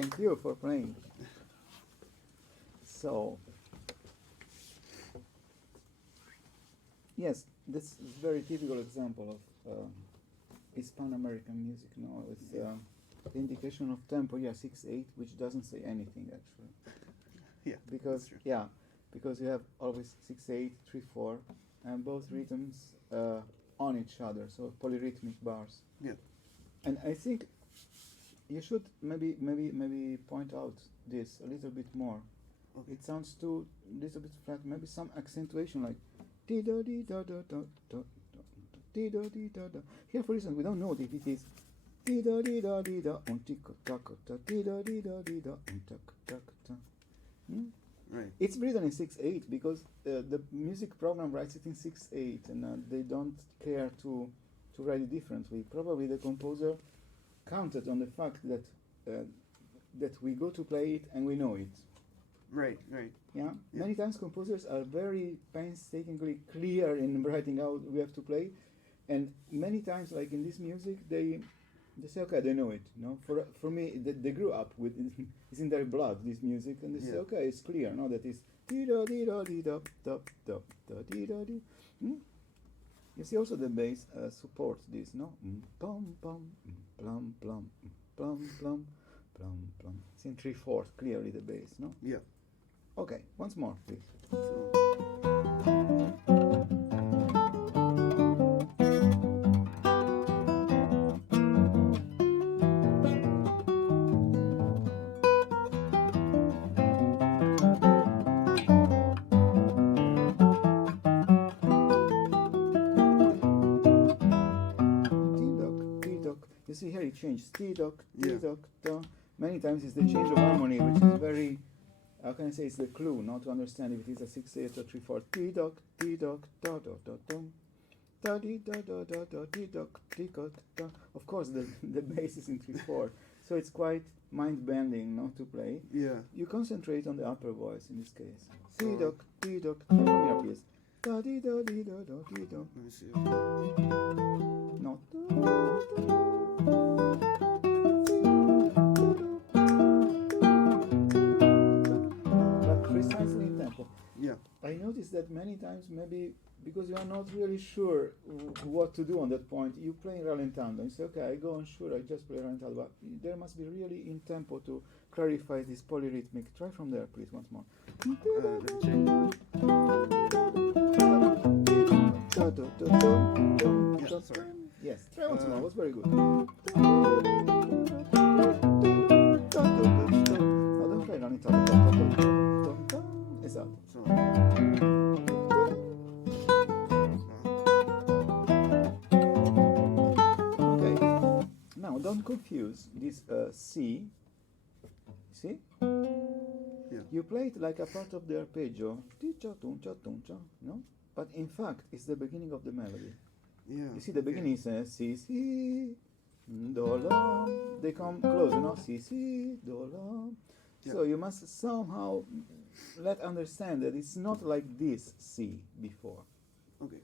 Thank you for playing. So, yes, this is a very typical example of Hispano-American music. No, it's the indication of tempo. Yeah, 6/8, which doesn't say anything actually. Yeah, Because that's true. because you have always 6/8, 3/4, and both rhythms on each other. So polyrhythmic bars. Yeah. And I think you should maybe point out this a little bit more. Okay. It sounds too little bit flat. Maybe some accentuation like dee da dee da da da da dee da dee da da. Here, for instance, we don't know if it is dee da dee da dee da un tico taco ta dee da dee da dee da un taco taco ta. Right. It's written in 6/8 because the music program writes it in 6/8, and they don't care to write it differently. Probably the composer counted on the fact that that we go to play it and we know it. Right. Right. Yeah? Yeah. Many times composers are very painstakingly clear in writing out we have to play, and many times, like in this music, they say, okay, they know it. No, for me, they grew up with it's in their blood, this music, and they say, Yeah. okay, it's clear. No, that is dee da dee da dee da da da da dee da dee. You see, also the bass supports this. No, pum pum plum plum plum plum plum plum. It's in 3/4 clearly the bass. No. Yeah. Okay, once more, please. So, T-doc. You see here it changed. T-doc, Yeah. T-doc, da. Many times it's the change of harmony, which is very, how can I say, it's the clue, not to understand if it is a 6/8 or 3/4. T-doc, T-doc, da da da dum. Da dee da da da da T-doc, T-doc, da. Of course, the bass is in 3/4, so it's quite mind-bending not to play. yeah. You concentrate on the upper voice in this case. So- T-doc, T-doc, try from here, please. Da dee da dee da da dee da. Let me see. Not. But precisely in tempo. Yeah. I noticed that many times, maybe because you are not really sure what to do on that point, you play rallentando. You say, okay, I go unsure, I just play rallentando. But there must be really in tempo to clarify this polyrhythmic. Try from there, please, once more. Let me check. Yeah, sorry. Yes, try once more. It was very good. No, don't play rallentando. Esatto. So, Okay. Now, don't confuse this C. See? yeah. You play it like a part of the arpeggio. Ti-cha, tum-cha, tum-cha, no? But in fact, it's the beginning of the melody. Yeah. You see, the beginning is si, si, do, la. They come close, you know? Si, si, do, la. Yeah. So you must somehow let understand that it's not like this C before. Okay.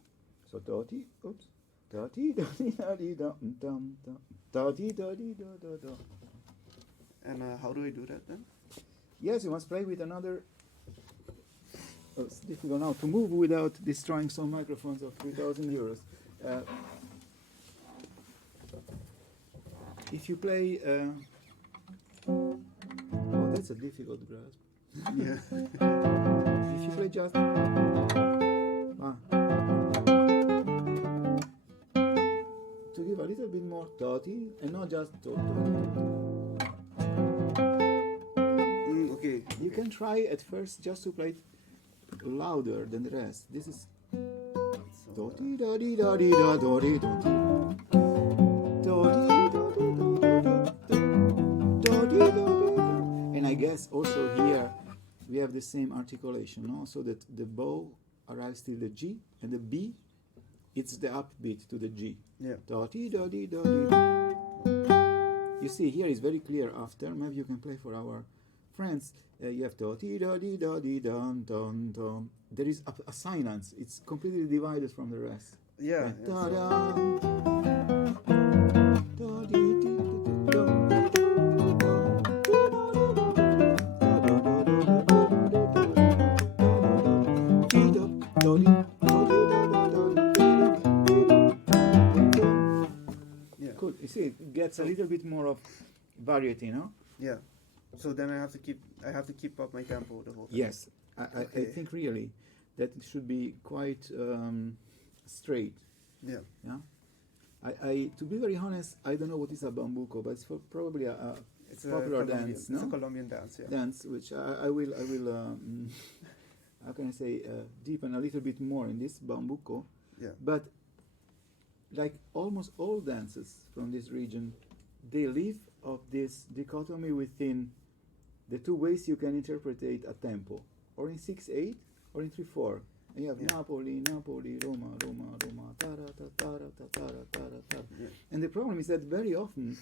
So do-ti, oops. Da-ti, da-ti, da-di, da-dum, dum, da-di, da-di, da-da-da. And how do I do that then? Yes, you must play with another. Oh, it's difficult now to move without destroying some microphones of 3,000 euros. If you play. Oh, that's a difficult grasp. Yeah. If you play just. To give a little bit more toti and not just to. Okay. You can try at first just to play it louder than the rest. This is So, do da di da di da do di do di do di do di do di do di. And I guess also here we have the same articulation, no? So that the bow arrives till the G and the B, it's the upbeat to the G. yeah. Do di do di do di. You see here is very clear after. Maybe you can play for our friends. You have do di do di do di dun dun dun. There is a silence. It's completely divided from the rest. Yeah. Like, yeah, so- da-da. Do di di di di do. that's a little bit more of variety, no? Yeah. So then I have to keep up my tempo the whole time. Yes, I Okay. think really that it should be quite straight. Yeah. Yeah. I to be very honest, I don't know what is a bambuco, but it's probably a It's popular a Colombian, dance, It's a no? Colombian dance, yeah. Dance, which I will how can I say deepen a little bit more in this bambuco. Yeah. But like almost all dances from this region, they live of this dichotomy within the two ways you can interpret a tempo, or in 6/8 or in 3/4. And you have Yeah. Napoli, Napoli, Roma, Roma, Roma, tara, ta, tara, ta, tara, tara, tara. Yeah. And the problem is that very often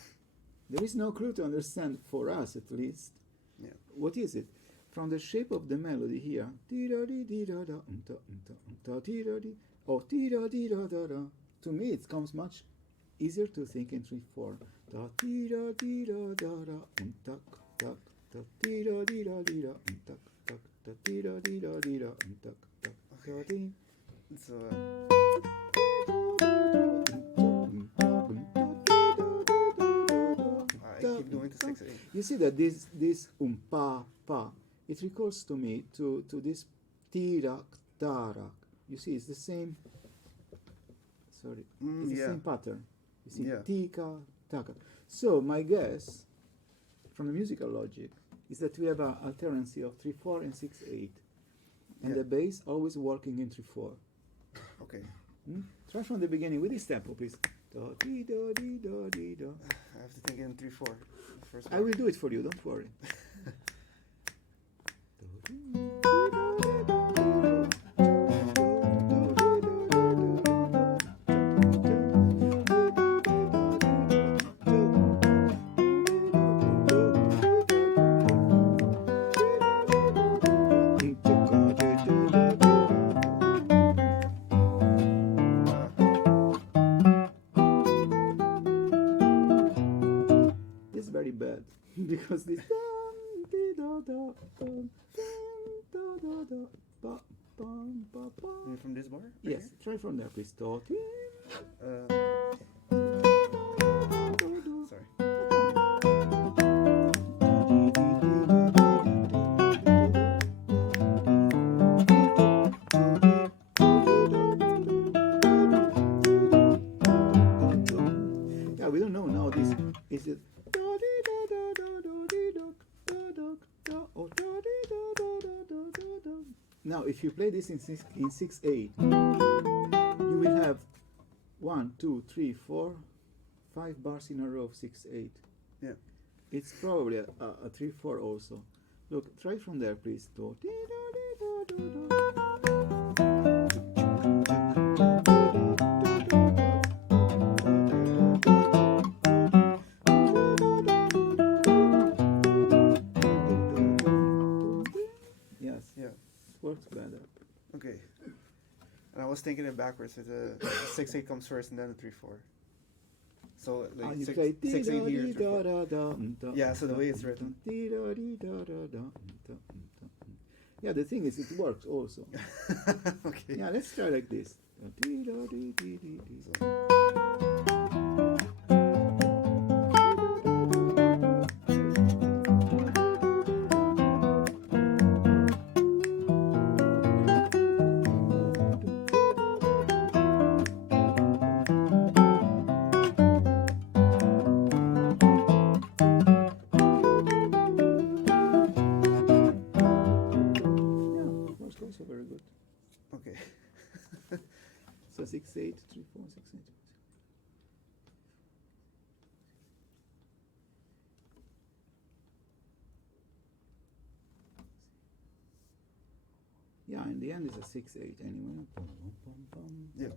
there is no clue to understand, for us at least, Yeah. what is it. From the shape of the melody here, ti-da-di-di-da-da, ti-da-di, or ti-da-di-da-da-da. To me, it comes much easier to think in 3/4. Da ti-da-di-da-da-da, tak, tak, ta ti-da-di-da-di-da, tak, tak, ta ti-da-di-da-di-da, tak, tak, ta-di. So I keep doing the 6/8. You see that this pa pa, it recalls to me to this tirak tarak. You see, it's the same. Sorry, it's the Yeah. same pattern. You see, Yeah. tika taka. So my guess, from the musical logic, is that we have an alternancy of 3/4 and 6/8, and Yeah. the bass always working in 3/4. Okay. Try from the beginning with this tempo, please. Da, di, da, di, da, di, da. I have to think in 3/4. The first I one. will do it for you, don't worry. This is very bad because this And from this bar? Right yes, try from there, please. here? Sorry. Yeah, we don't know now. This is it. Now, if you play this in 6/8, you will have 1, 2, 3, 4, 5 bars in a row of 6/8. Yeah. It's probably a 3/4 also. Look, try from there, please. Yes, Yeah. works better. Okay. And I was thinking it backwards. That the 6/8 comes first and then the 3/4. So like You 6/8 play here. 3/4. Yeah, so the way it's written. Yeah, the thing is, it works also. Okay. Yeah, let's try like this. Yeah, works also very good. Okay. So 6/8, 3/4, 6/8. Yeah, in the end it's a 6/8 anyway. Yeah.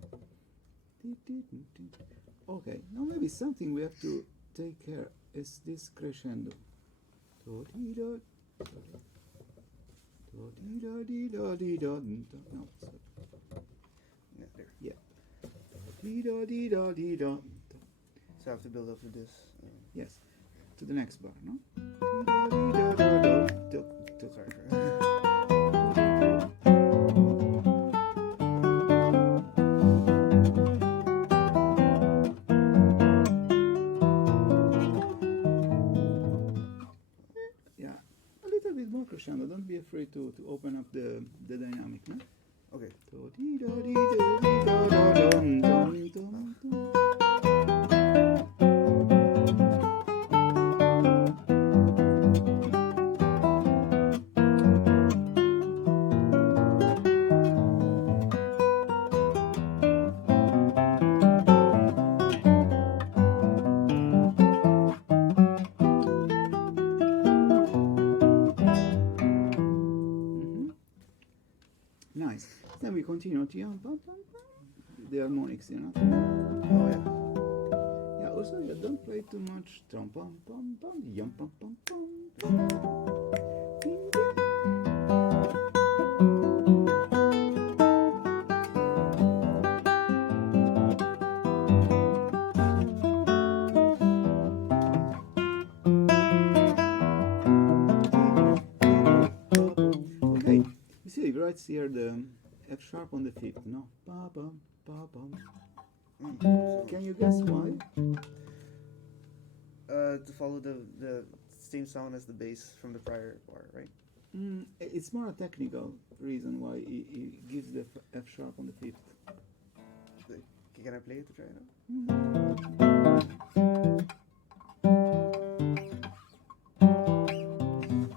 Okay, now maybe something we have to take care is this crescendo. No, sorry. Yeah, there. Yeah. So I have to build up to this. Yes, to the next bar, no? Sorry for crescendo. Don't be afraid to open up the dynamic. No? Okay. Nice. Then we continue. The harmonics, you know. Oh yeah. Yeah. Also, you don't play too much. Trom pom pom pom yum pom pom pom. Okay. You see, it writes here the F sharp on the fifth. No. Ba bum ba bum. So, Can you guess why? to follow the same sound as the bass from the prior bar, right? It's more a technical reason why he gives the F sharp on the fifth. Like, can I play it to try it out?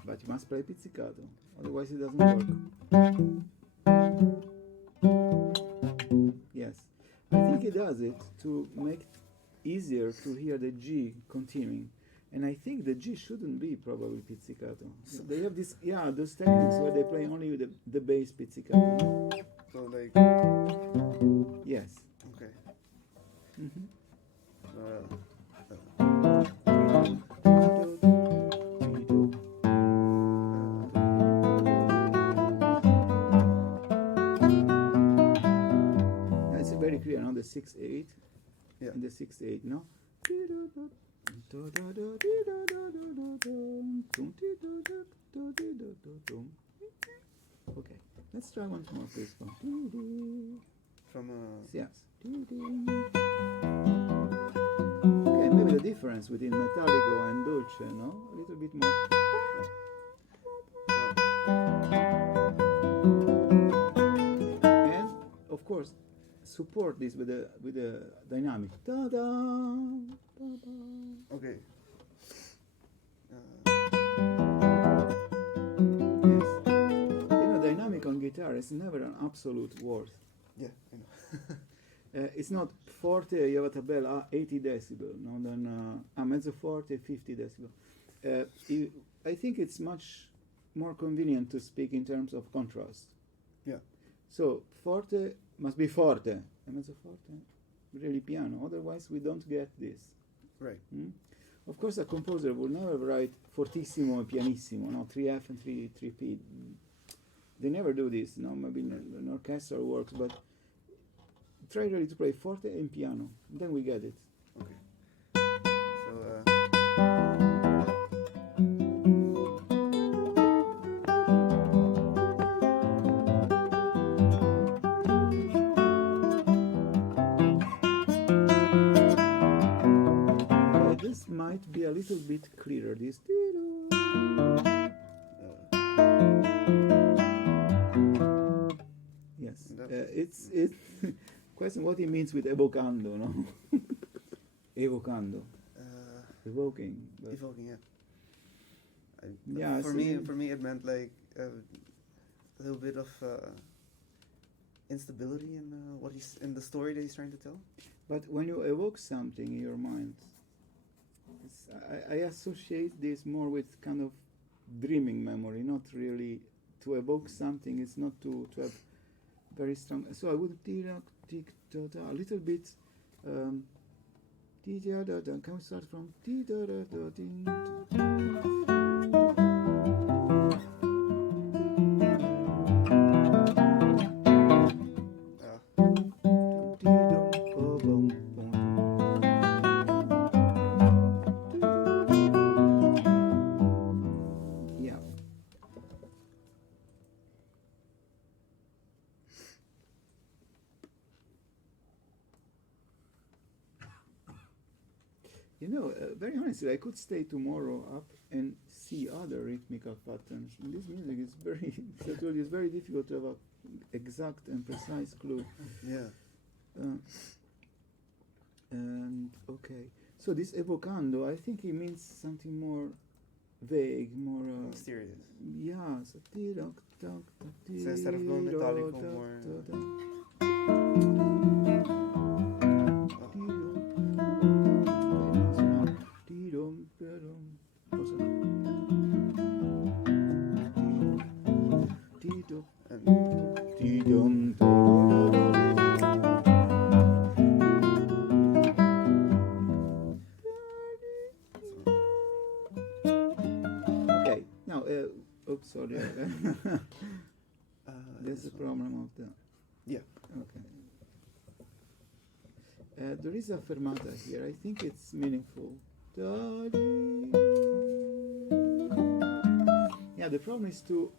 But you must play pizzicato, otherwise it doesn't work. Yes, I think he does it to make it easier to hear the G continuing. And I think the G shouldn't be probably pizzicato. So they have this, those techniques where they play only with the bass pizzicato. So like, Yes. okay. Mm-hmm. It's very clear on the 6/8 and the 6/8, no? Okay, let's try once more, please. From Yes. Okay, maybe the difference between metallico and dolce, no? A little bit more. And of course, support this with a dynamic. okay. Yes. You know, dynamic on guitar is never an absolute worth. Yeah, I know. It's not forte, you have a tabella 80 decibel, no? Then mezzo forte 50 decibel. I think it's much more convenient to speak in terms of contrast. Yeah. So forte must be forte, and mezzo forte really piano. Otherwise, we don't get this. Right. Of course, a composer will never write fortissimo and pianissimo, no, 3F and 3P. They never do this. No, maybe in orchestral works, but try really to play forte and piano. Then we get it. Okay. So this might be a little bit clearer. This. Yes, it's question what he means with evocando, no? Evocando. Evoking. evoking, yeah. Yeah. For me, it meant like a little bit of instability in what he's in the story that he's trying to tell. But when you evoke something in your mind, I associate this more with kind of dreaming memory, not really to evoke something. It's not to have very strong. So I would a little bit. Can we start from? Yeah. You know, very honestly, I could stay tomorrow up and see other rhythms rhythmical patterns. And this music is very, I told you, it's very difficult to have an exact and precise clue. Yeah. And okay, so this evocando, I think it means something more vague, more Mysterious. Yeah. So, So instead of going metallic, more. Okay, now, oops, sorry. There's the problem of the. Yeah. Okay. There is a fermata here. I think it's meaningful. Yeah, the problem is to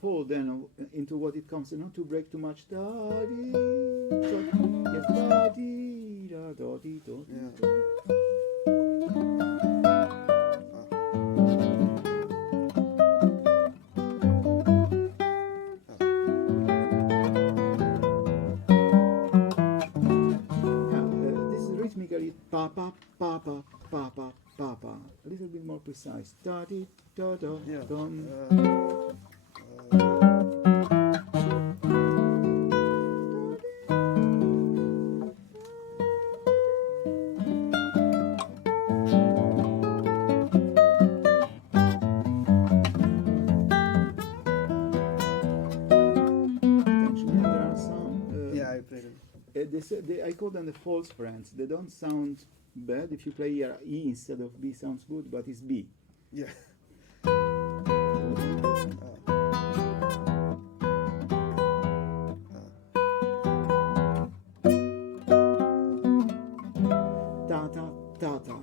fall then into what it comes, and not to break too much. Rhythmically, pa pa pa pa pa pa pa pa. A little bit more precise. Da di da da dum. I call them the false friends. They don't sound bad. If you play here E instead of B, sounds good, but it's B. Yeah. Ta ta ta ta.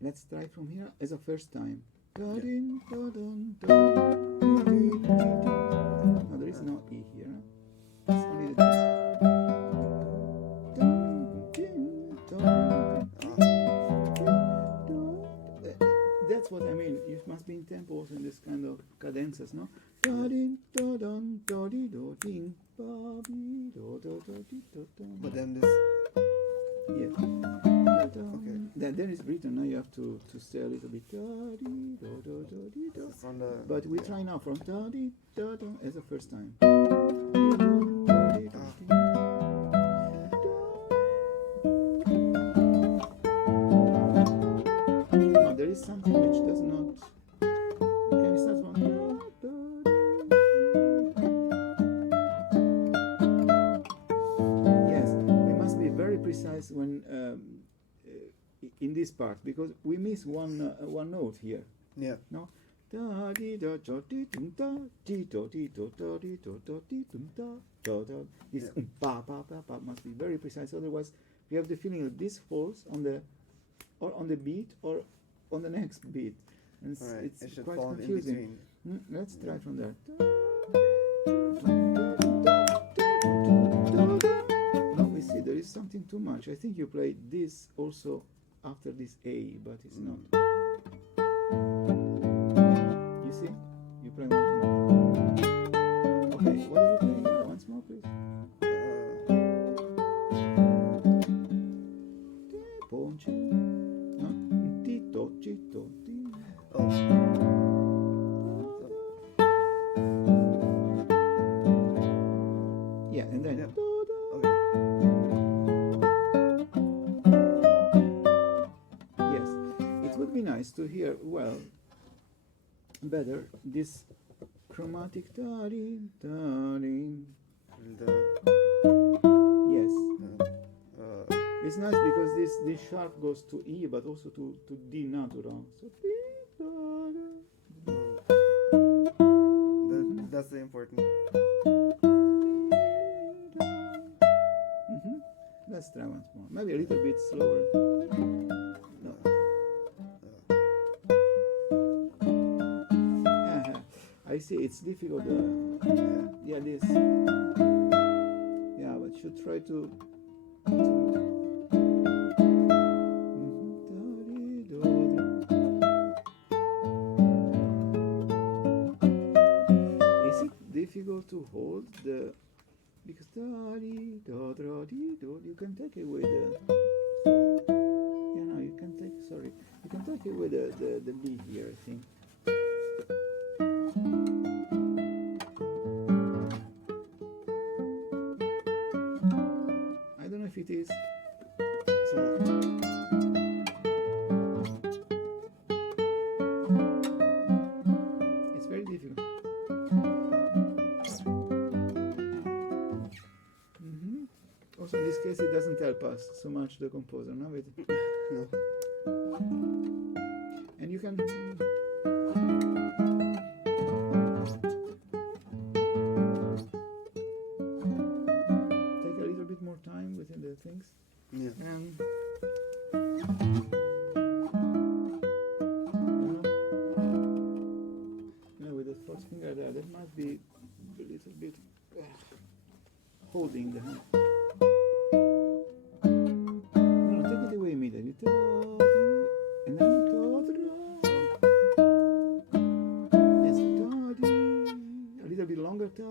Let's try from here as a first time. Now there is no E here. It's only the That's what I mean. You must be in tempo also in this kind of cadences, no? But then this. Yes. Okay. Then it's written. Now you have to stay a little bit. But we try now from as the first time. Now there is something which does not. Can we start from? Yes, we must be very precise when. In this part, because we miss one note here. Yeah. No. This pa pa pa pa must be very precise. Otherwise, we have the feeling that this falls on the beat or on the next beat, and it's quite confusing. Let's try from there. Now we see there is something too much. I think you played this also after this A, but it's not. You see? You play one too much. Okay, what do you play here? Once more, please. Ponchi. No? Tito, chito, Oh. Yeah, and then. Yeah. Nice to hear better this chromatic yes. It's nice because this sharp goes to E but also to D natural. So that's the important. Let's try once more. Maybe a little bit slower. No. I see it's difficult. Yeah, this. should try to is it difficult to hold the because you can take away the you can take away the B here, I think. I don't know if it is. So It's very difficult. Also, in this case, it doesn't help us so much, the composer, no? no. And you can. Take a little bit more time within the things. Yeah. With the first finger there, that must be a little bit holding the hand. No, take it away immediately. And then yes, a little bit longer. So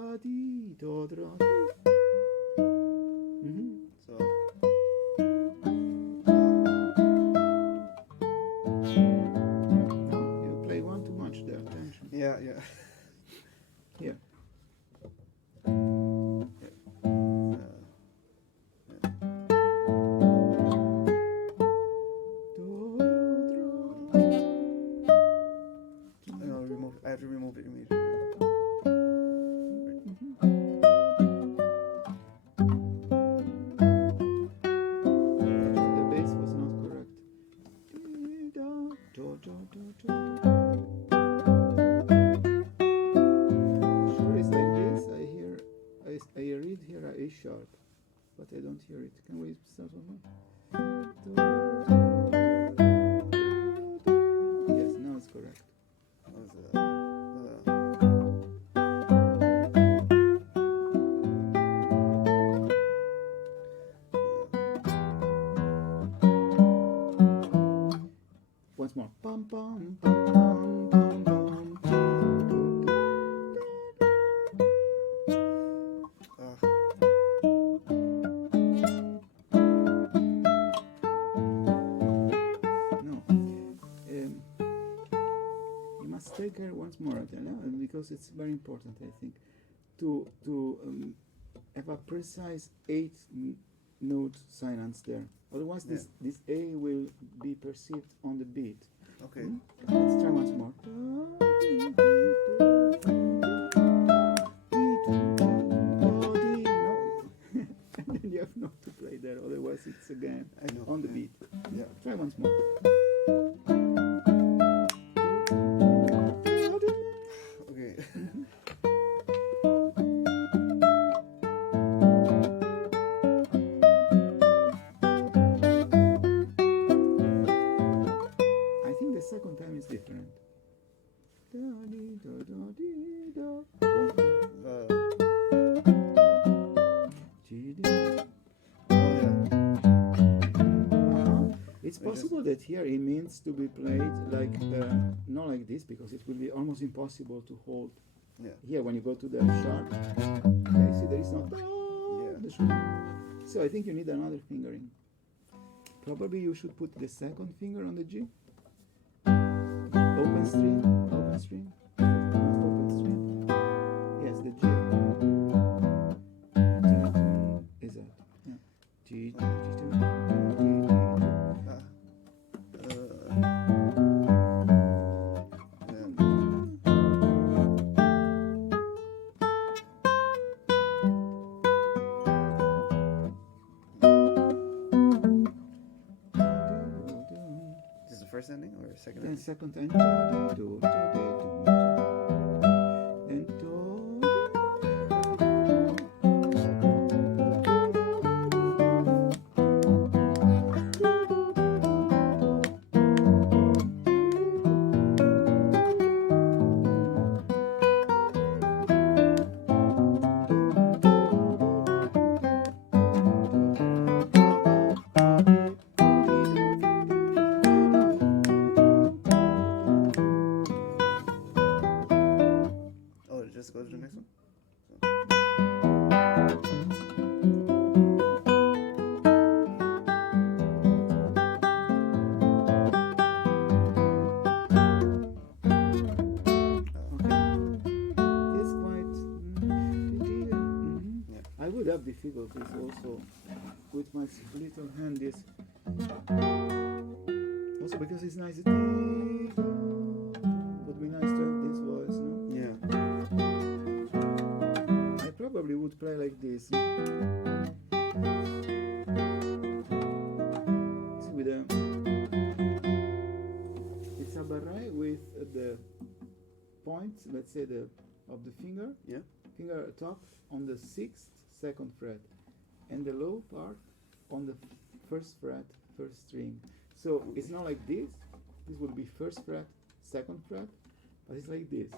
You play one too much there. Tension. yeah. Here. I have to remove it immediately. The bass was not correct. Sure, it's like this. I read here a sharp, but I don't hear it. Can we start one more? Yes, now it's correct. Once more. Pum, pum, pum, pum, pum, pum, pum. No. You must take care once more, Adela, because it's very important, I think, to have a precise 8-note silence there. Otherwise, this A will be perceived on the beat. Okay. Let's try once more. And then you have not to play there, otherwise it's again I know. on the beat. Yeah. Try once more. Okay. I think the second time is different. It's possible that here it means to be played like not like this, because it will be almost impossible to hold. Yeah. Here when you go to the sharp, okay, see there is no the sharp. So I think you need another fingering. Probably you should put the second finger on the G. Open string, open string, open string. Yes, the G. Is that? Yeah. G, G, G, First ending or second then ending? second time. Then would have difficulties also with my little hand. This also because it's nice. It would be nice to have this voice, no? Yeah. I probably would play like this. See, with a it's a barré with the points, let's say of the finger top on the 6th second fret, and the low part on the first fret, first string. So it's not like this. This would be first fret, second fret, but it's like this.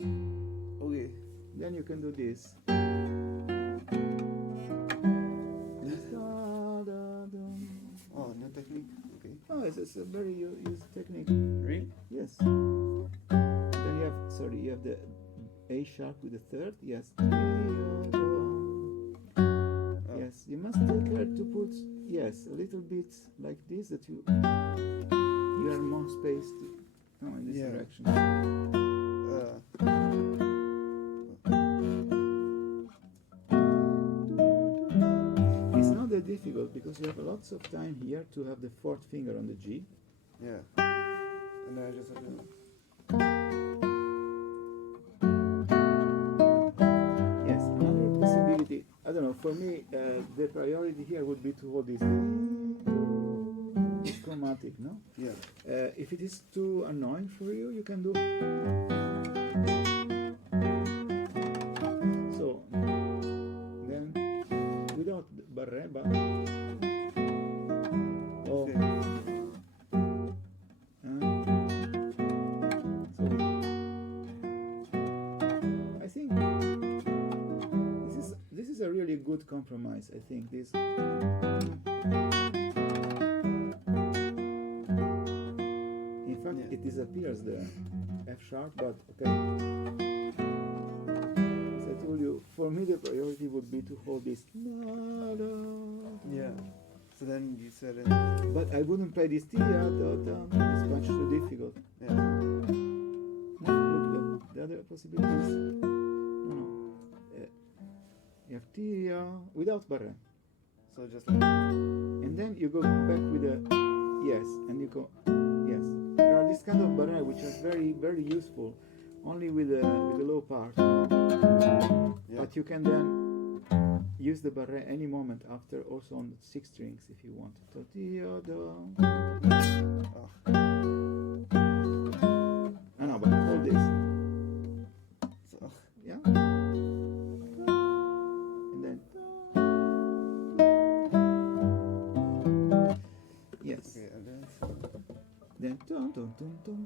Okay. Then you can do this. Oh, no technique. Okay. Oh, it's a very used technique. Really? Yes. Then you have the A sharp with the third. Yes. Yes. You must take care to put a little bit like this, that you are more spaced in this direction. It's not that difficult because you have lots of time here to have the fourth finger on the G. Yeah. And then I just have to. Yes, another possibility, I don't know, for me, the priority here would be to hold this. It's chromatic, no? Yeah. If it is too annoying for you, you can do. So, then, without barré, but. Oh. Okay. I think this is a really good compromise. I think this. In fact, it disappears the F sharp, but okay. As I told you, for me the priority would be to hold this. Yeah. So then you said it. But I wouldn't play this. It's much too difficult. Yeah. No, look, the other possibilities. No. You have tia without barré. So just like. And then you go back with a yes, and you go yes. There are this kind of barré which are very, very useful, only with the low part. Yeah. But you can then use the barré any moment after, also on 6 strings if you want. I know, but hold this. So. Yeah. And then yes. Okay, and then. Then dun, dun, dun, dun.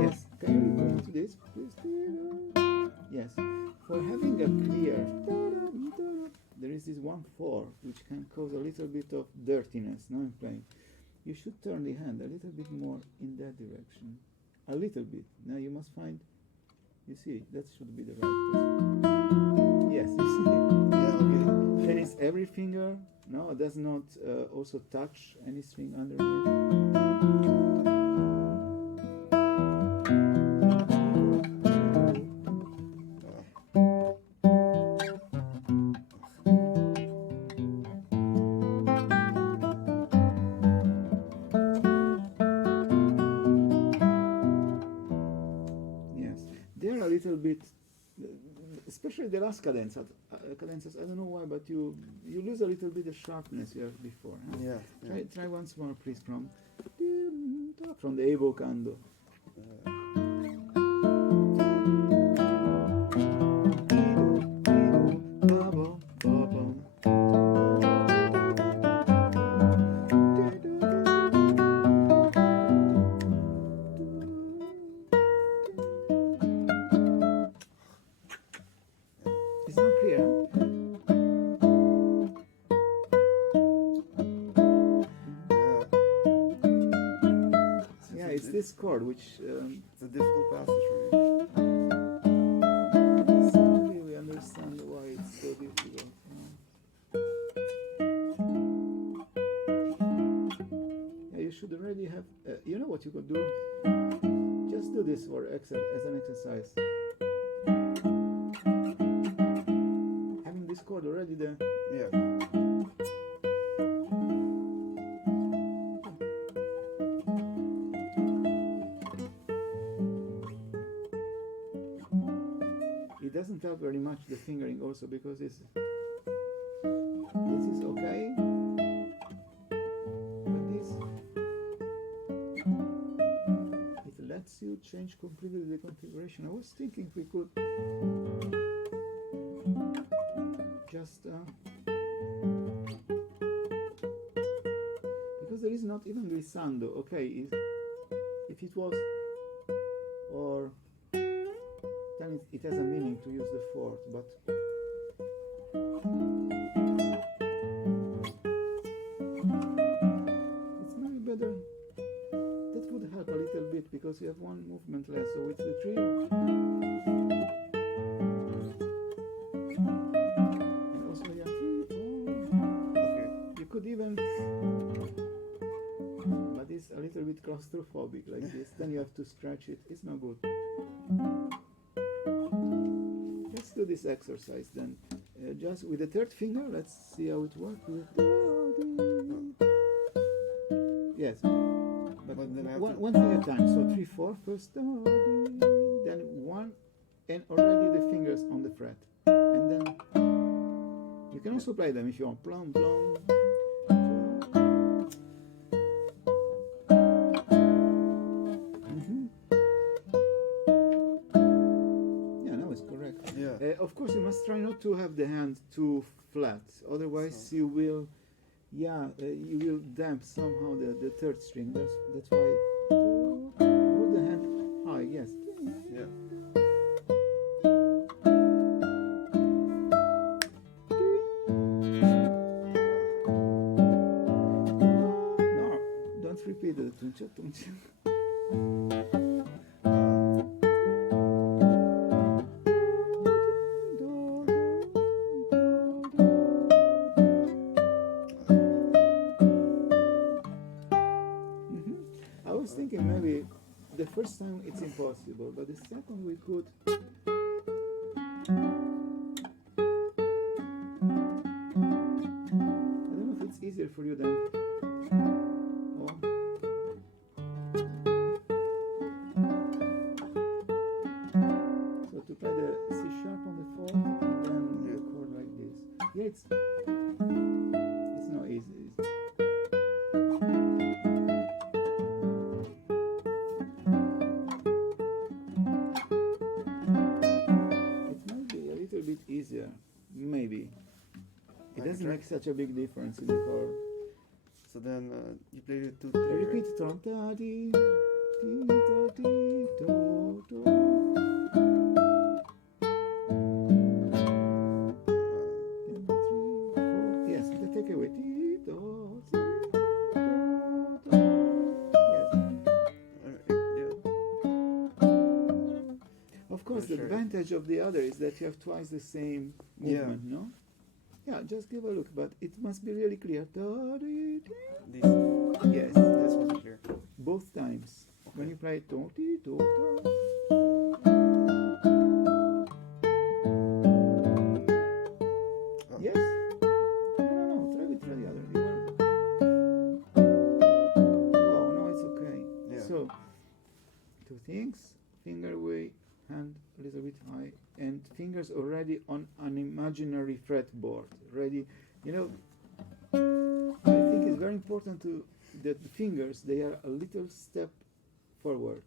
Yes. Can you go into this, please? Yes. For having a clear, there is this 1/4 which can cause a little bit of dirtiness. Now I'm playing. You should turn the hand a little bit more in that direction. A little bit. Now you must find. You see, that should be the right place. Yes. You see. Yeah. Okay. Then it's every finger. No, it does not also touch any string underneath. Yes, they're a little bit, especially the last cadences. I don't know why, but you lose a little bit the sharpness you had before. Huh? Yeah. Try once more, please, from the evocando. It's not clear. Yeah, it's this chord which. It's a difficult passage for me. Slowly we understand why it's so difficult. Yeah, you should already have. You know what you could do? Just do this as an exercise. Having this chord already there. Yeah. It doesn't help very much the fingering also because this is okay, but this it lets you change completely the configuration. I was thinking we could just because there is not even glissando. Okay, if it was, or then it has a meaning to use the fourth, but it's maybe better. That would help a little bit because you have one movement less. So it's the 3, and also you have 3, 4. Okay. You could even, but it's a little bit claustrophobic like this. Then you have to stretch it. It's no good. Let's do this exercise then. Just with the third finger, let's see how it works. Yes, but then I have one thing at a time. So 3, 4 first, then 1, and already the fingers on the fret, and then you can also play them if you want. Plum, plum. Of course, you must try not to have the hand too flat, otherwise you will, you will damp somehow the third string. That's why hold the hand high. Yes. Yeah. No, don't repeat the tuncha tuncha. Maybe the first time it's impossible, but the second we could. I don't know if it's easier for you then. So to play the C sharp on the fourth and then the chord like this. Yeah, it's not easy. Easier, maybe. It doesn't make such a big difference in the chord. So then you play the 2, 3. Repeat from da di do di do do. Yes, the take away di do do do. Yes. Of course, the advantage of the other is that you have twice the same movement, no? Yeah, just give a look, but it must be really clear. This. Yes. This was clear. Both times. Okay. When you play do. Oh. Yes? No, try the other. Oh, no, it's okay. Yeah. So, 2 things. Finger away, hand a little bit high, and fingers already on an imaginary fretboard. Ready, I think it's very important that the fingers, they are a little step forward.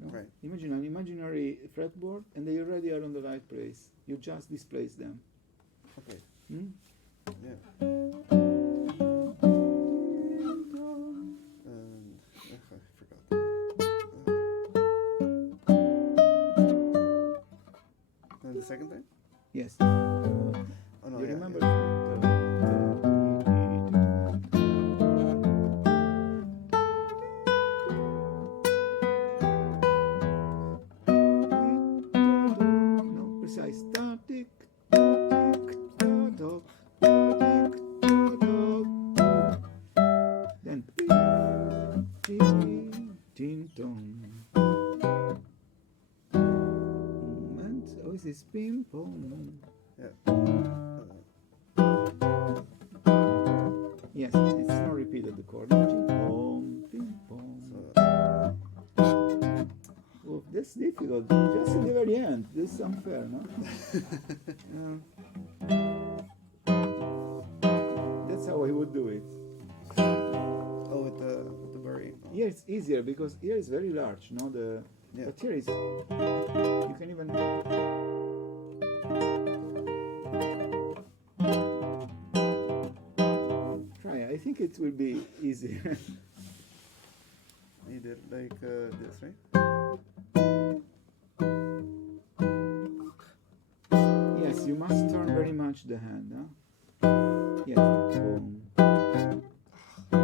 No? Right. Imagine an imaginary fretboard, and they already are on the right place. You just displace them. Okay. Hmm? Yeah. I forgot. And the second time? Yes. Oh no, you yeah, remember? Yeah. No, precise. Then. Always this ping pong. Yeah. Yes, it's not repeated the chord. Ping pong, ping pong. Oh, that's difficult. Just in the very end. This is unfair, no? That's how I would do it. Oh, with the barré. Here it's easier because here is very large, no? But here is you can even try. I think it will be easier. You did like this, right? Yes, you must turn very much the hand, huh? Yes. Boom. I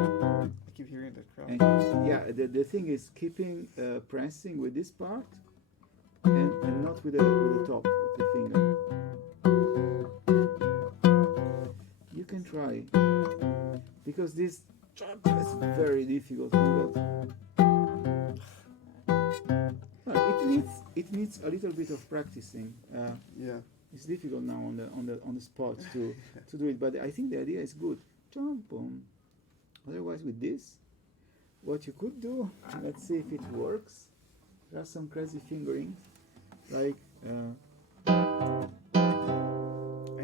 keep hearing the crowd. And yeah, the thing is keeping pressing with this part and not with the top of the finger. You can try because this is very difficult. Well, it needs a little bit of practicing. Yeah. It's difficult now on the spot to do it, but I think the idea is good. Boom. Otherwise, with this, what you could do, let's see if it works. There are some crazy fingerings, like. I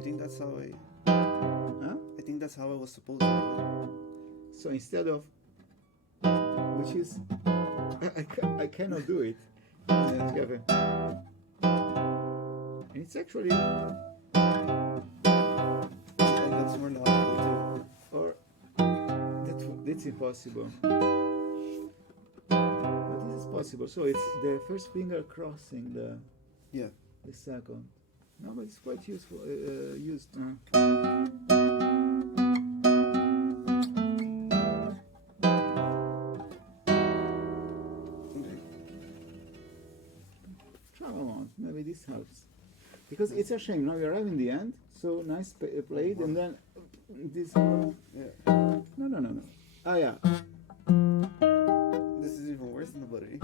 think that's how I. Huh? I think that's how I was supposed to do it. So instead of, which is, I cannot do it. And it's actually. That's more logical too. Or that's impossible. But this is possible. So it's the first finger crossing the second. No, but it's quite useful. Used. Try on. Maybe this helps. Because it's a shame. Now we arrive in the end. So nice played, and then this. No. Ah, yeah. This is even worse than the buddy.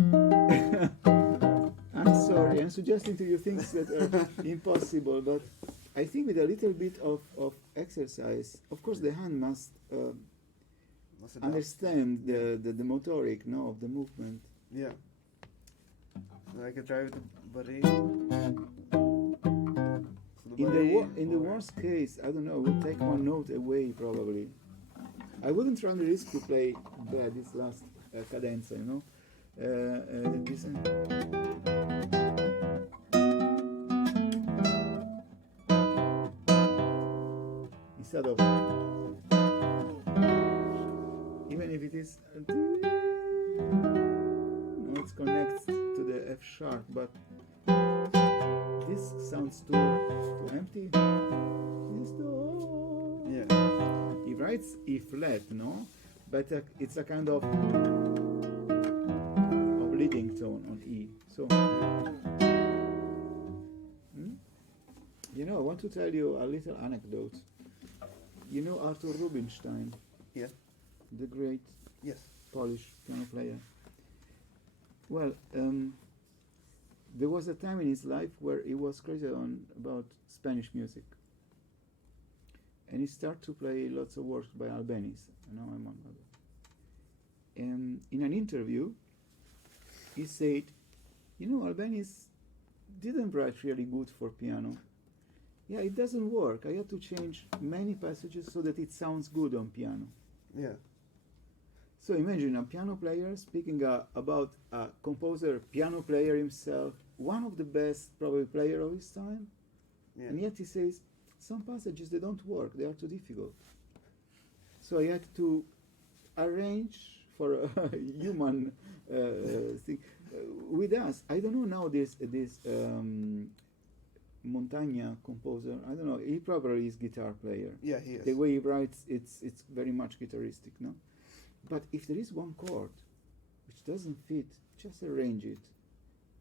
I'm sorry. I'm suggesting to you things that are impossible, but I think with a little bit of exercise, of course, the hand must understand the motoric, no, of the movement. Yeah. So I could try with the buddy. In the worst case, I don't know, we'll take one note away probably. I wouldn't run the risk to play bad this last cadenza, you know. This, instead of, even if it is, no, it connects to the F sharp, but this sounds too empty. Yeah. He writes E flat, no? But it's a kind of leading tone on E. So, you know, I want to tell you a little anecdote. You know Arthur Rubinstein? Yeah. The great Polish piano player. Well, there was a time in his life where he was crazy about Spanish music. And he started to play lots of works by Albanese. You know, I'm on. And in an interview, he said, you know, Albanese didn't write really good for piano. Yeah, it doesn't work. I had to change many passages so that it sounds good on piano. Yeah. So imagine a piano player speaking about a composer, piano player himself, one of the best probably player of his time, and yet he says, some passages, they don't work, they are too difficult. So I had to arrange for a human thing. With us, I don't know now this Montagna composer, I don't know, he probably is guitar player. Yeah, he is. The way he writes, it's very much guitaristic, no? But if there is one chord which doesn't fit, just arrange it.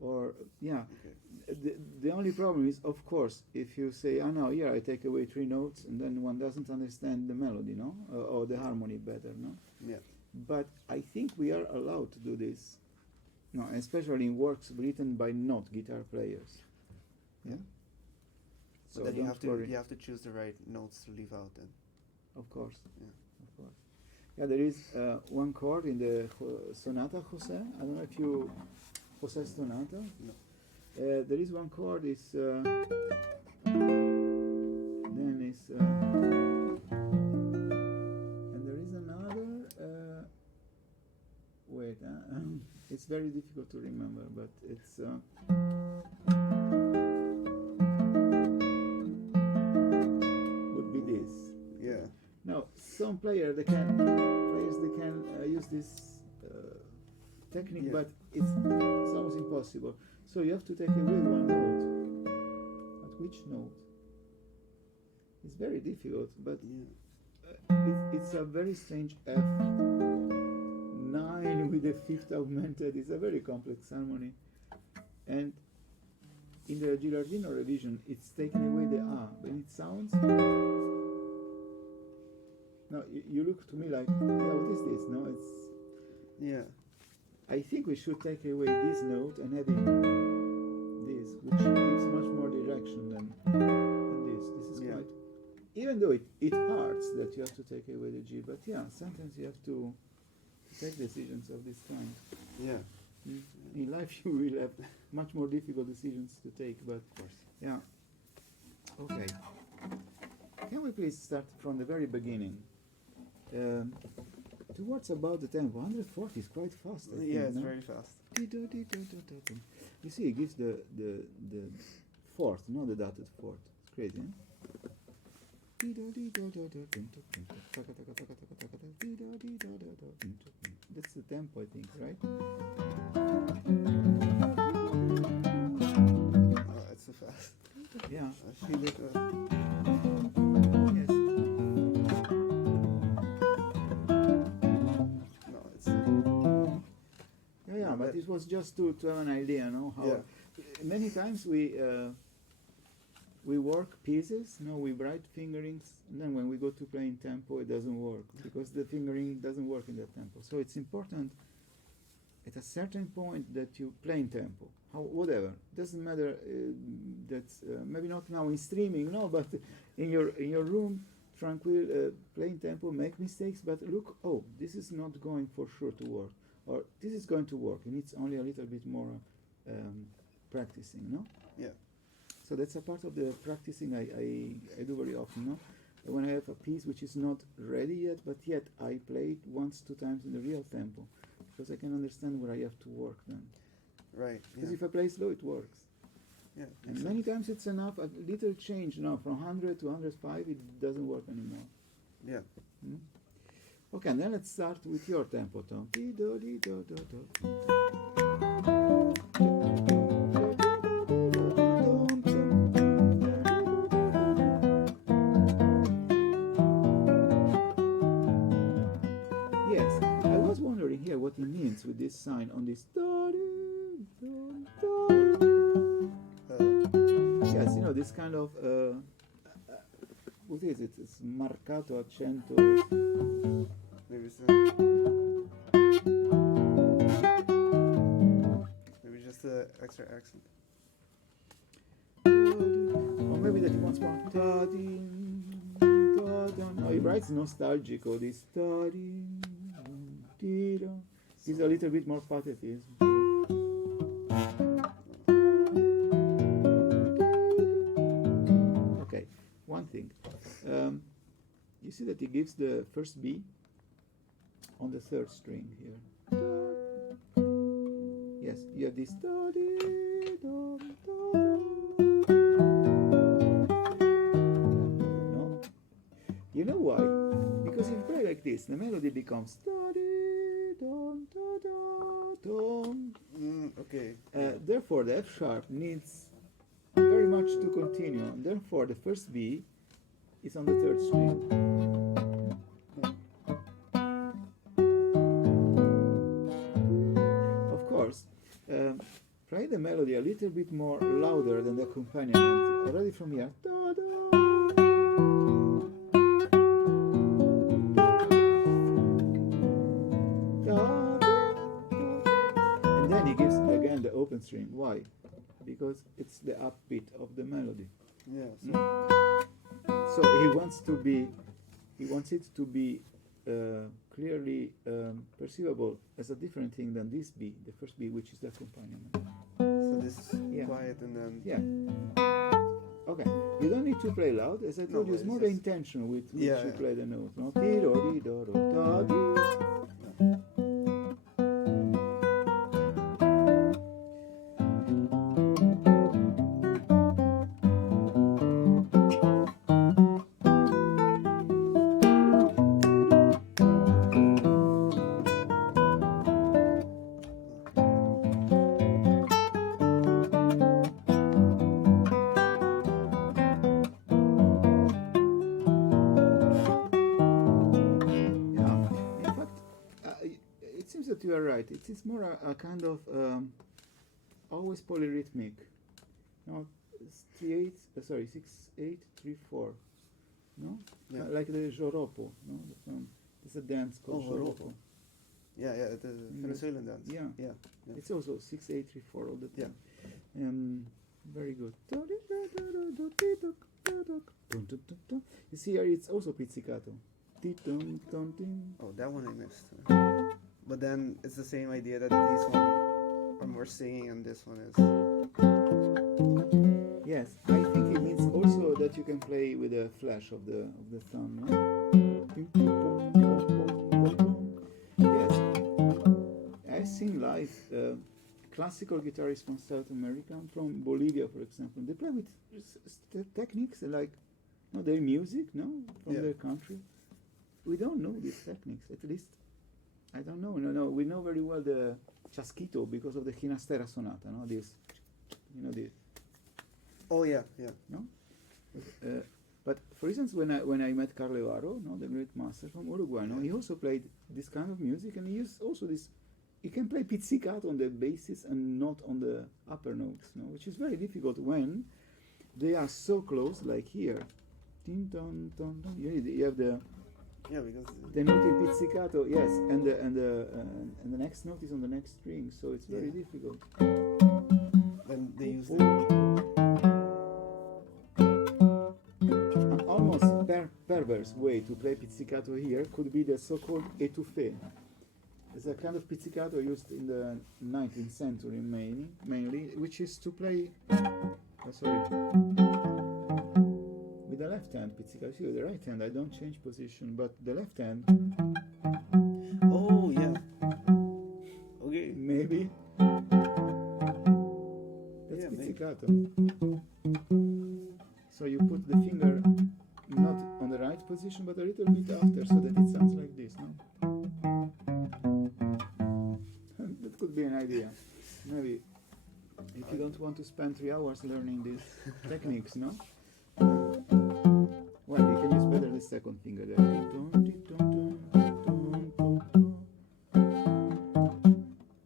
Or, the only problem is, of course, if you say, oh no, here I take away 3 notes, and then one doesn't understand the melody, no? Or the harmony better, no? Yeah. But I think we are allowed to do this, no, especially in works written by not guitar players. Yeah. So But then you don't have to choose the right notes to leave out then. Of course. Yeah. Of course. Yeah, there is one chord in the Sonata Jose. I don't know if you Jose Sonata. No. There is one chord. Is then is and there is another. Wait, it's very difficult to remember, but it's. Would be this. Yeah. Now, some players they can use this technique, but it's almost impossible. So you have to take away one note. But which note? It's very difficult, but it's a very strange F9 with the fifth augmented. It's a very complex harmony, and in the Gilardino revision, it's taken away the A, but it sounds. No, you look to me like, yeah, what is this? No, it's. Yeah. I think we should take away this note and having this, which gives much more direction than this. This is quite. Even though it hurts that you have to take away the G, but yeah, sometimes you have to take decisions of this kind. Yeah. In life, you will have much more difficult decisions to take, but Of course. yeah. Okay. Can we please start from the very beginning? Towards about the tempo, 140 is quite fast. I think, It's no? very fast. You see, it gives the fourth, not the dotted fourth. It's crazy, huh? That's the tempo, I think, right? Oh, it's so fast. Yeah. I feel it. Yes. No, it's. Yeah, but it was just to have an idea, no? How many times we work pieces, we write fingerings, and then when we go to play in tempo, it doesn't work because the fingering doesn't work in that tempo. So it's important at a certain point that you play in tempo. Whatever, doesn't matter. That's maybe not now in streaming, no, but in your room, tranquil, play in tempo, make mistakes, but look, oh, this is not going for sure to work, or this is going to work. It needs only a little bit more practicing, no? Yeah. So that's a part of the practicing I do very often, no? When I have a piece which is not ready yet, but yet I play it once, 2 times in the real tempo, because I can understand where I have to work then. Right. Because if I play slow, it works. Yeah. And many times it's enough, a little change, from 100 to 105, it doesn't work anymore. Yeah. Hmm? Okay, and then let's start with your tempo, Tom. Yes, I was wondering here what he means with this sign on this. Yes, this kind of what is it? It's marcato accento. Maybe so. Maybe just the extra accent. Or maybe that he wants more. No, he writes nostalgic, or this. He's a little bit more pathetic. Okay, one thing. You see that he gives the first B on the 3rd string here. Yes, you have this. No? You know why? Because if you play like this, the melody becomes. Okay. Therefore, the F sharp needs very much to continue. And therefore, the first B is on the 3rd string. Of course, play the melody a little bit more louder than the accompaniment. Already from here. And then he gives again the open string. Why? because it's the upbeat of the melody. Yeah. So he wants it to be clearly perceivable as a different thing than this B, the first B, which is the accompaniment. So this Yeah. quiet and then. Yeah. Okay. You don't need to play loud. As I told you, it's more the intention with which you play the note. No? You are right. It's more a kind of always polyrhythmic. No, 6-8-3-4. No, like the joropo. No, it's a dance called joropo. Yeah, the Venezuelan dance. Yeah. It's also 6-8-3-4 all the time. Yeah. Very good. You see here, it's also pizzicato. Oh, that one I missed. But then it's the same idea that these one are more singing and this one is. Yes, I think it means also that you can play with a flash of the thumb. No? Yes, I've seen live classical guitarists from South America, from Bolivia, for example. They play with techniques like their music, from their country. We don't know these techniques, at least. I don't know. No. We know very well the chasquito because of the Ginastera sonata. No, this. Oh yeah. No. But for instance, when I met Carlo, the great master from Uruguay, he also played this kind of music, and he used also this. He can play pizzicato on the basses and not on the upper notes, which is very difficult when they are so close, like here. Tin, ton, ton, ton. You have the. Yeah, because the note in pizzicato, yes, and the next note is on the next string, so it's very difficult. Then they use an almost perverse way to play pizzicato here could be the so-called étouffé. It's a kind of pizzicato used in the 19th century mainly, which is to play. With the left hand pizzicato. See, with the right hand I don't change position, but the left hand. Oh yeah. Okay. Maybe. That's pizzicato. So you put the finger not on the right position, but a little bit after, so that it sounds like this. No. That could be an idea. Maybe if you don't want to spend 3 hours learning these techniques, no. Well, you can use better the second finger there.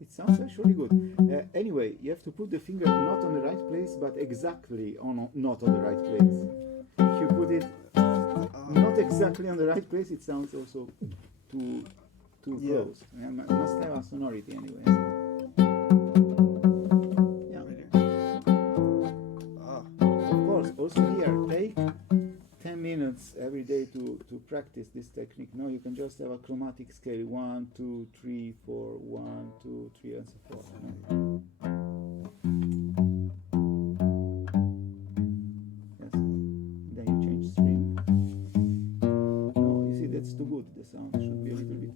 It sounds actually good. Anyway, you have to put the finger not on the right place, but exactly not on the right place. If you put it not exactly on the right place, it sounds also too close. It must have a sonority anyway. Of course, also here, take 10 minutes every day to practice this technique. Now you can just have a chromatic scale 1, 2, 3, 4, 1, 2, 3, and so forth. Yes. Then you change string. No, you see that's too good. The sound should be a little bit.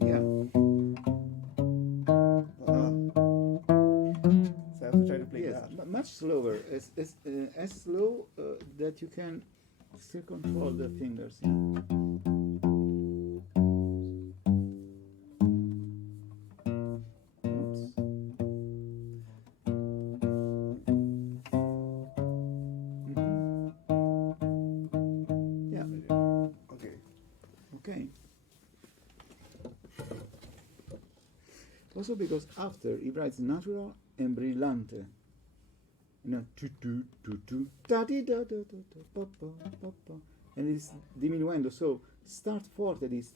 So I have to try to play that. But much slower, as slow that you can still control the fingers. Oops. Yeah. Okay. Also because after he writes natural and brillante. And it's diminuendo, so start forte this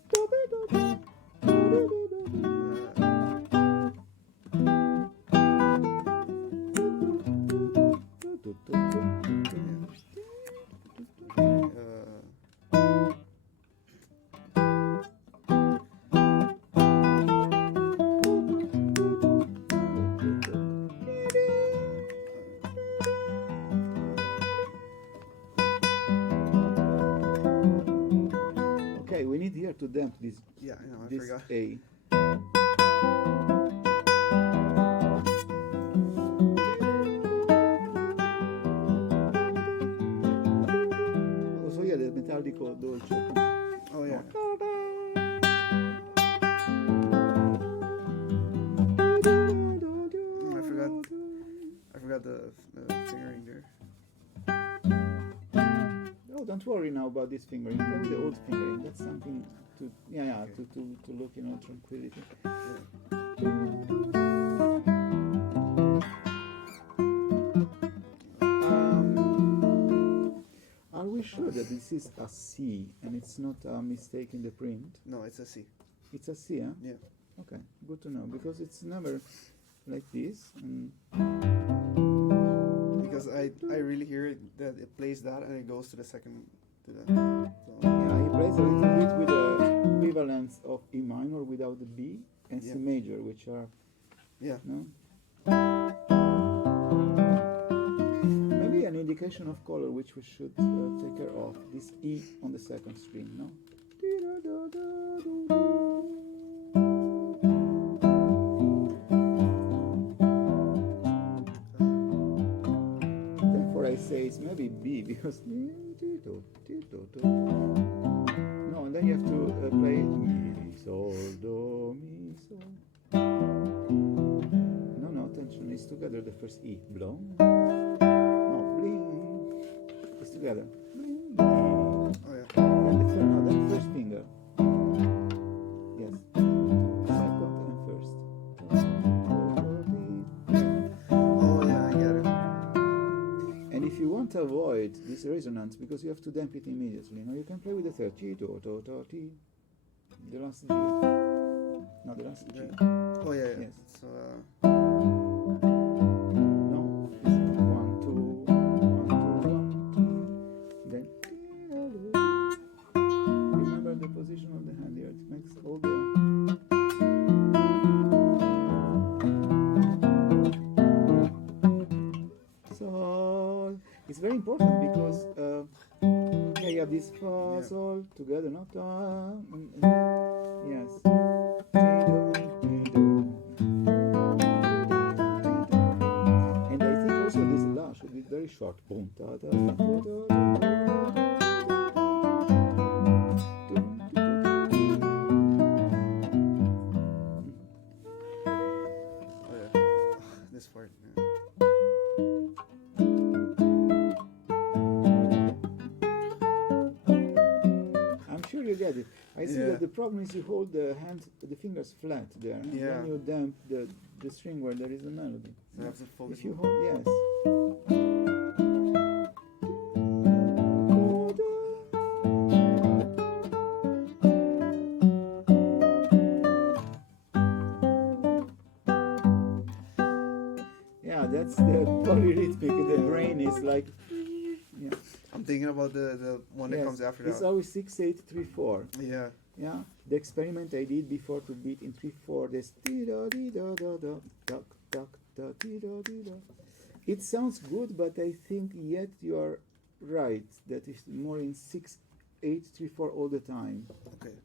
to damp this Yeah, I know. I this forgot. A. Also, yeah, the metallico dolce. Oh yeah. I forgot. I forgot the fingering there. Oh, don't worry now about this fingering. Play with the old fingering. That's something to to look, tranquility. Are we sure that this is a C and it's not a mistake in the print? No, it's a C. It's a C, huh? Yeah. Okay, good to know, because it's never like this. And Because I really hear it, that it plays that and it goes to the second to the. yeah, he plays a little bit with the equivalence of E minor without the B and C major, which are no. Maybe an indication of color which we should take care of. This E on the second string, no. Therefore, I say it's maybe B because no, and then you have to play mi sol do mi sol. No, attention, it's together the first E. Blow. No, bling. It's together. Bling, bling. Oh yeah. Then the first finger. Yes. Second and first. Oh yeah, I get it. And if you want to avoid this resonance, because you have to damp it immediately, you can play with the third G, do, T. The last G. No, the last G. Oh yeah. Yes. So. No, it's 1, 2, 1, 2, 1, 2. Then remember the position of the hand here. It makes all the sol. It's very important because you have this fa sol together, not yes. And I think also this la should be very short. Boom, da, da, da, da, Oh yeah. This part. Yeah. I'm sure you get it. I see that the problem is you hold the fingers flat there, and then you damp the string where there is a melody. So I have to focus. If you hold, yes. Yeah, that's the polyrhythmic. The brain is like, yeah. I'm thinking about the one that comes after that. It's always 6, 8, 3, 4. Yeah. Yeah. The experiment I did before to beat in 3, 4. This dee da dee da da da duck duck da dee da dee da. It sounds good, but I think yet you are right that it's more in 6, 8, 3, 4 all the time. Okay.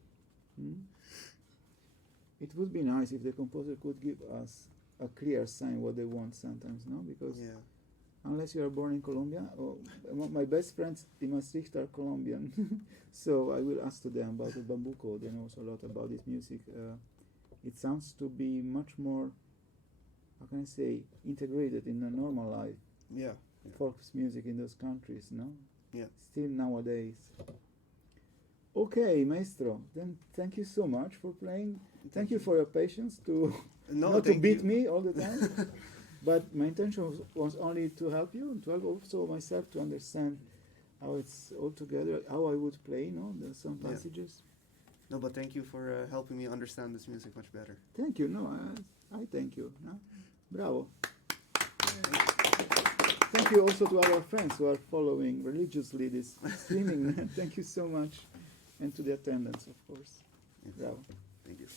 It would be nice if the composer could give us a clear sign what they want sometimes, no? Because unless you are born in Colombia, my best friends in Maastricht are Colombian, so I will ask to them about the bambuco. They know also a lot about this music. It sounds to be much more, how can I say, integrated in a normal life. Yeah. Folk music in those countries, no? Yeah. Still nowadays. Okay, maestro. Then thank you so much for playing. Thank you for your patience to not to beat me all the time. But my intention was only to help you, and to help also myself to understand how it's all together, how I would play, some passages. No, but thank you for helping me understand this music much better. Thank you. No, I thank you. No? Bravo. Thank you also to our friends who are following religiously this streaming. Thank you so much. And to the attendance, of course. Bravo. Thank you.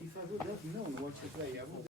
If I would have known what to play, I would